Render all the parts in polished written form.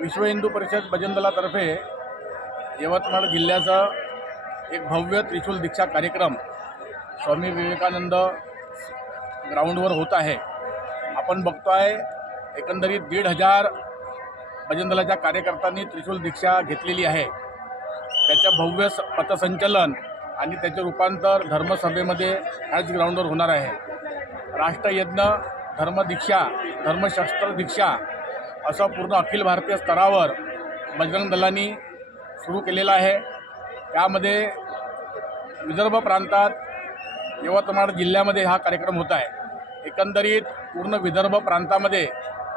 विश्व हिंदू परिषद भजन दलातर्फे यवतमाळ जिल्ह्याचा एक भव्य त्रिशूल दीक्षा कार्यक्रम स्वामी विवेकानंद ग्राउंडवर होत आहे। आपण बघतोय एकंदरीत 1,500 भजन दलाच्या कार्यकर्त्यांनी त्रिशूल दीक्षा घेतलेली आहे। त्याचं भव्य पथसंचलन आणि त्याचे रूपांतर धर्मसभेमध्ये ह्याच ग्राउंडवर होणार आहे। राष्ट्रयज्ञ, धर्मदीक्षा, धर्मशास्त्र दीक्षा असं पूर्ण अखिल भारतीय स्तरावर बजरंग दलांनी सुरू केलेला आहे। त्यामध्ये विदर्भ प्रांतात यवतमाळ जिल्ह्यामध्ये हा कार्यक्रम होत आहे। एकंदरीत पूर्ण विदर्भ प्रांतामध्ये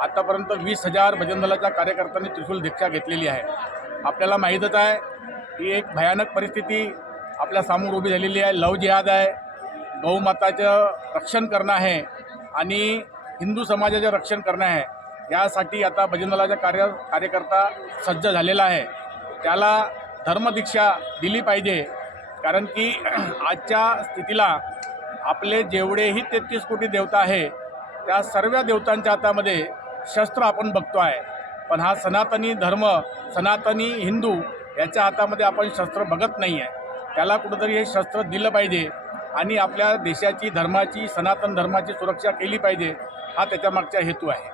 आतापर्यंत 20,000 भजन दलाच्या कार्यकर्त्यांनी त्रिशूल दीक्षा घेतलेली आहे। आपल्याला माहीतच आहे की एक भयानक परिस्थिती आपल्या समोर उभी झालेली आहे। लव जिहाद आहे, गौमाताचं रक्षण करणं आहे आणि हिंदू समाजाचं रक्षण करणं आहे। यासाठी आता भजन दलाचा कार्यकर्ता सज्ज झालेला आहे। त्याला धर्मदीक्षा दिली पाहिजे, कारण की आजच्या स्थितीला आपले जेवढेही 33 कोटी देवता आहे त्या सर्व देवतांच्या हातामध्ये शस्त्र आपण बघतो आहे। पण हा सनातनी धर्म, सनातनी हिंदू याच्या हातामध्ये आपण शस्त्र बघत नाही आहे। त्याला कुठंतरी हे शस्त्र दिलं पाहिजे आणि आपल्या देशाची, धर्माची, सनातन धर्माची सुरक्षा केली पाहिजे, हा त्याच्यामागचा हेतू आहे।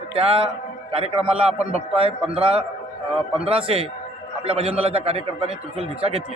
तर त्या कार्यक्रमाला आपण बघतोय 1500 आपल्या भजन दलाच्या कार्यकर्त्यांनी त्रिशूल दीक्षा घेतली।